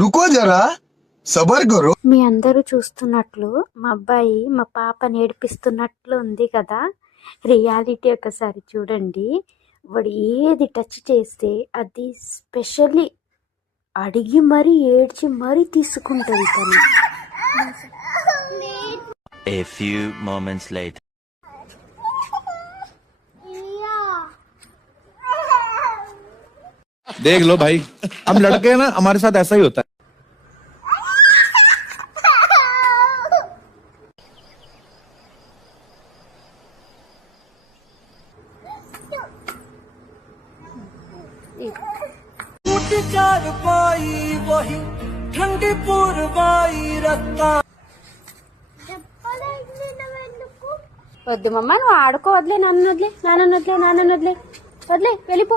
रुको जरा सबर करो। మీ అందరూ చూస్తున్నట్లు మా అబ్బాయి మా పాపని ఏడిపిస్తున్నట్లు ఉంది కదా. రియాలిటీ ఒకసారి చూడండి. వాడు ఏది టచ్ చేస్తే అది స్పెషల్లీ అడిగి మరీ ఏడ్చి మరీ తీసుకుంటుంది తను. A few moments later. देख लो भाई, हम लड़के हैं ना, हमारे साथ ऐसा ही होता है। वही ठंडी पूर्वाई रत्ता వద్దు మమ్మ, నువ్వు ఆడుకో. వదిలే, నాన్న వదిలే, నాన్న వదిలే, నాన్న వదిలే, వదిలే, వెళ్ళిపో.